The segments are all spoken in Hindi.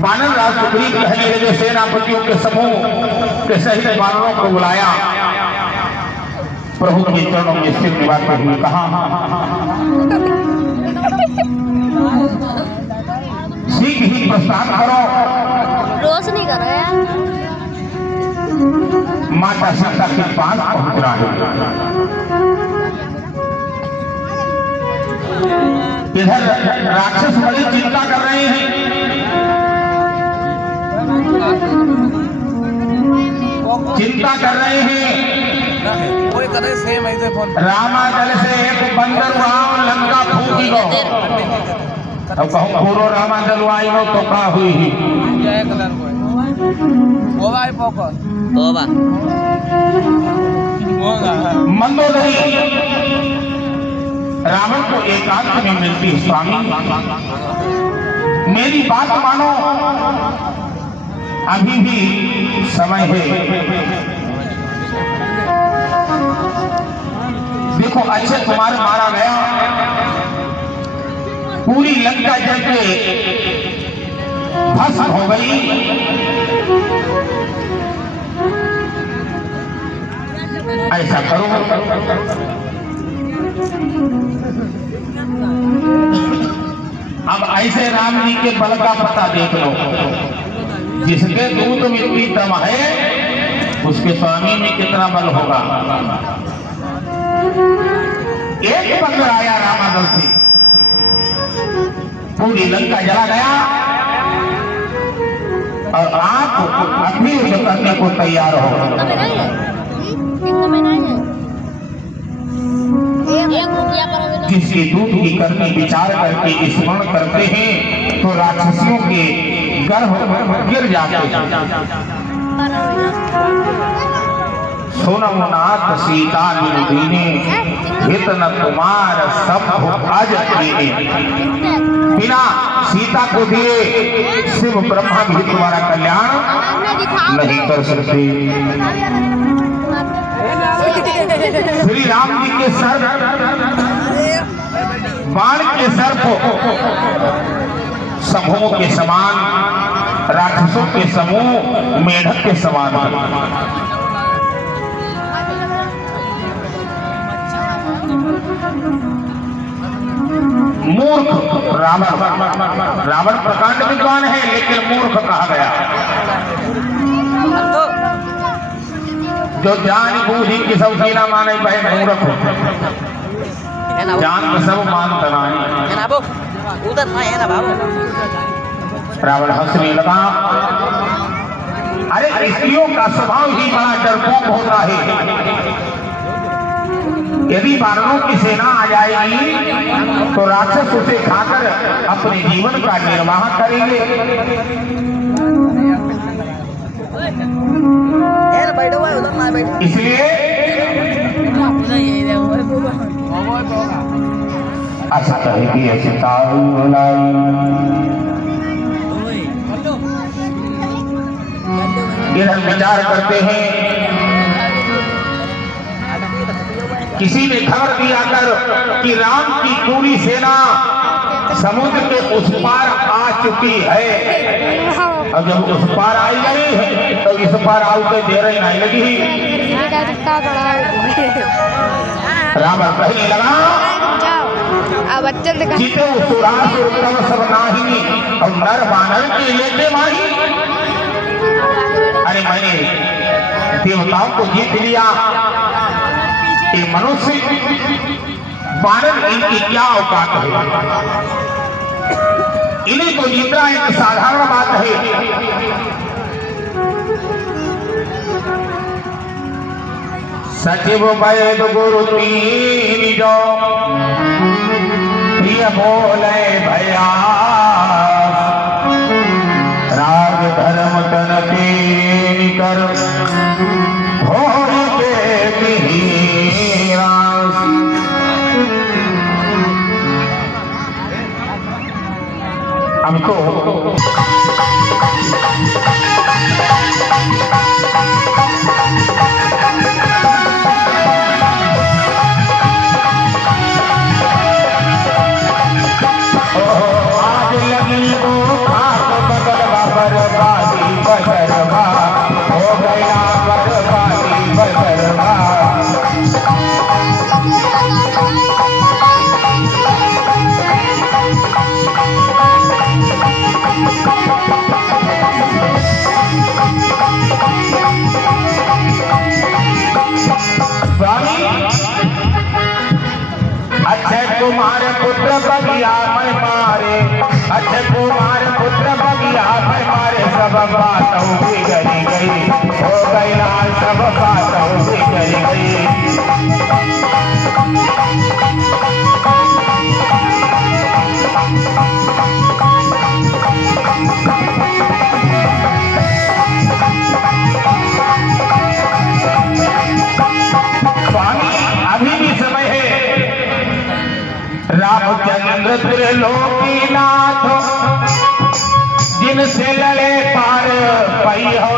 वानर राज सुग्रीव कहने लगे, सेनापतियों के समूह के सहित वानरों को बुलाया, प्रभु के चरणों में सिर निवाते हुए कहा, शीघ्र ही प्रस्थान करो। रोशनी करो यार। माता सीता के पास पहुंच रहा है। इधर राक्षस बड़ी चिंता कर रहे हैं। चिंता कर रहे हैं। रामादल से एक बंदर वहां लंका फूकी गो। अब कहूँ पूरो रामादल आई हो तो का हुई ही मंदोदरी रावण को एकांत में मिलती, स्वामी मेरी बात मानो, अभी भी समय है। देखो अच्छे कुमार मारा गया, पूरी लंका जल के भस्म हो गई। ऐसा करो, अब ऐसे राम जी के बल का पता देख लो। जिसके दूध में इतनी दम है, उसके स्वामी में कितना बल होगा। एक बंदर आया रामादल से, पूरी लंका जला गया और आप अभी करने को तैयार हो। जिसके दूध की करनी विचार करके स्मरण करते हैं तो राक्षसियों के गर्भ गिर जाते हैं। सोनमुनाथ सीता दीने हित न कुमार सब आज दीने। बिना सीता को दिए शिव ब्रह्मा भी तुम्हारा कल्याण नहीं कर सकते। श्री राम जी के सर बाण के सर को समूह के समान, राक्षसों के समूह मेढक के समान। मूर्ख रावण, रावण प्रकांड विद्वान है लेकिन मूर्ख कहा गया। जो जान बूझी की सब ना माने बहन मूर्ख, जान तो सब मानता नहीं। रावण हंसने लगा, अरे स्त्रियों का स्वभाव ही बड़ा डरपोक होता है। यदि वानरों की सेना आ जाएगी तो राक्षस उसे खाकर अपने जीवन का निर्वाह करेंगे। इसलिए इधर विचार करते हैं। किसी ने खबर दिया कर कि राम की पूरी सेना समुद्र के उस पार आ चुकी है। अब जब उस पार आई गई तो इस पार आउटे देर ही नहीं लगी। रावण कहने लगा, जीते सुरासुर तव सब नाहिनी और नर वानर के लेते माही। अरे मैंने देवताओं को जीत लिया, ये मनुष्य वानर इनकी क्या औकात है। इन्हीं को जीतना एक साधारण बात है। सचिव वैद गुरु तीन जो प्रिय बोले भया, राग धर्म तन तीन कर भोर के मिहिरास। हमको आज लगी वो खाक बगल अक्षय कुमार पुत्र बगिया पर मारे सब बात बिगड़ी गई, हो गई लाल सब बात बिगड़ी गई। स्वामी अभी भी समय है, रामचंद्र त्रिलोकीनाथ जिनसे लड़े पार पई हो।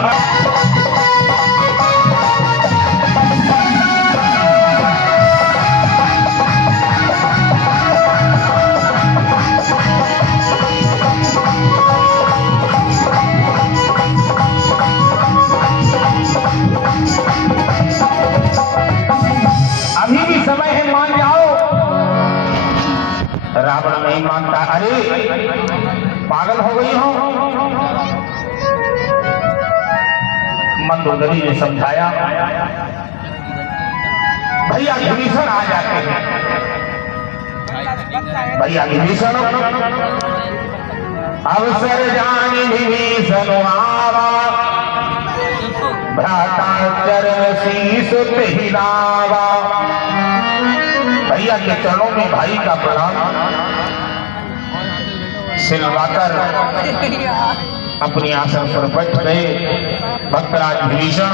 अभी भी समय है, मान जाओ। रावण नहीं मानता, अरे पागल हो गई हो। मंदोदरी ने समझाया, भैया विभीषण आ जाते हैं, भैया विभीषण अवसर जानी विभीषण आवा, भ्राता चरण शीस हिलावा। भैया के चरणों में भाई का प्रणाम सिलवाकर अपनी आसन पर बैठ गए। भक्तराज विभीषण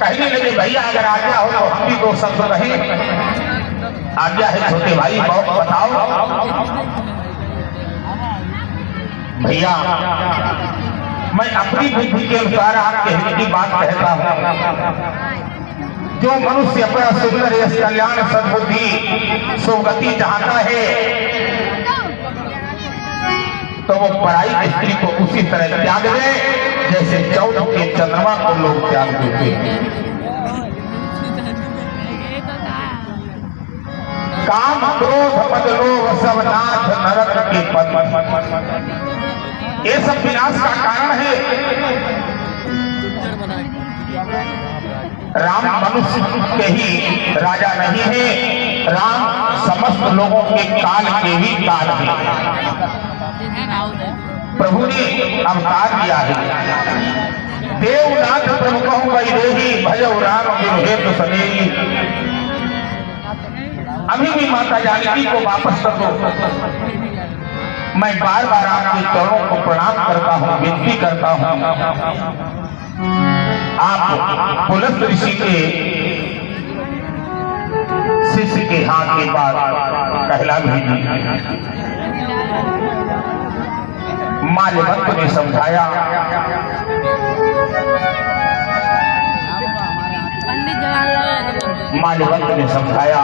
कहने लगे, भैया अगर आज्ञा हो तो हम भी दो शब्द कहें। आज्ञा है छोटे भाई, बहुत बताओ। भैया मैं अपनी बुद्धि के अनुसार आपके हित की बात कहता हूं। जो मनुष्य अपना सुंदर यश कल्याण सद्बुद्धि सुगति चाहता है तो वो पराई स्त्री को उसी तरह त्याग दे जैसे चौथ के चंद्रमा को लोग त्याग देते हैं। काम क्रोध मद लोभ सब नाथ नरक के पद, ये सब विनाश का कारण है। राम मनुष्य के ही राजा नहीं है, राम समस्त लोगों के काल के भी काल है। प्रभु ने अवतार लिया है। देवनाथ प्रमुख वैदेही भजौ राम गुरुहेतु सनेही। अभी भी माता जानकी को वापस कर दो। मैं बार बार आपके चरणों को प्रणाम करता हूँ, विनती करता हूँ। आप पुलस्त ऋषि के शिष्य के हाथ के बाद कहला भेजी। माल्यवंत ने समझाया, माल्यवंत ने समझाया,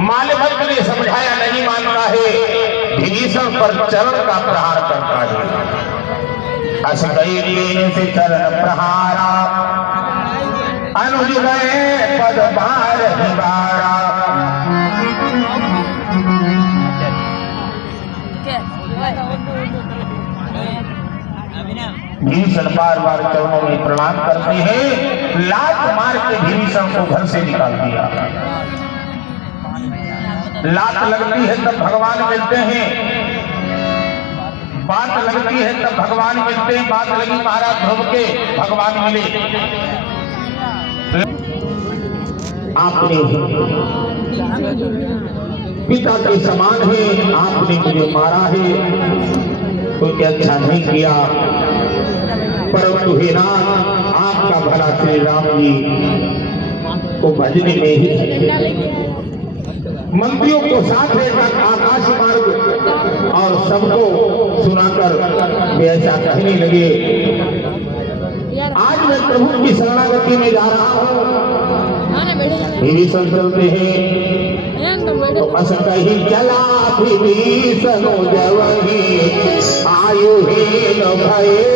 माल्यवंत ने समझाया नहीं मानता है। विभीषण पर चरण का प्रहार करता है। अस गई लेने से चरण प्रहारा, अनुज गए पद बार हिबारा। विभीषण बार बार चरणों में प्रणाम करते हैं। लात मार के विभीषण को घर से निकाल दिया। लात लगती है तब भगवान मिलते हैं, बात लगती है तब भगवान मिलते हैं। बात लगी महाराज ध्रुव के, भगवान मिले। आपने पिता के समान है, आपने मुझे मारा है, कोई अच्छा नहीं किया, परंतु हे नाथ आपका भला श्री राम जी को भजने में ही मंत्रियों को साथ लेकर आकाश मार्ग और सबको सुनाकर वे ऐसा कहने लगे, आज मैं प्रभु की शरणागति में जा रहा हूँ। विभीषण चलते हैं तो अस कही चला विभीषण जवही आयुहीन भये